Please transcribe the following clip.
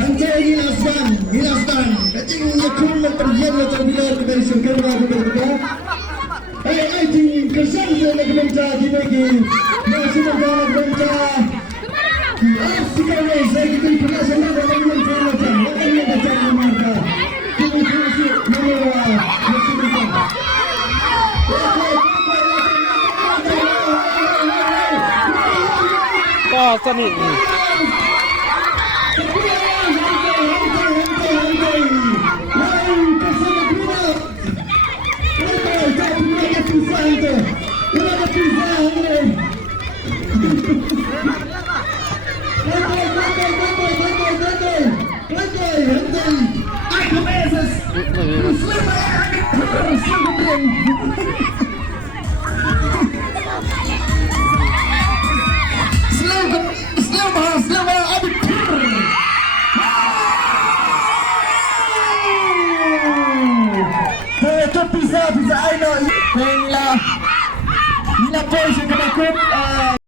Hantay Gilasban. Kacing yakun terjadi terbiar dari sekarang berbeda. I think kesan dia nak menca di bagi. Masih ada menca. Sekarang saya kita pernah sama dalam yang saya macam. Bukan yang macam mereka. Kita masih menolak. Masih menolak. Oh, seni. Bisa aina. Kaya nila po siya kabakot.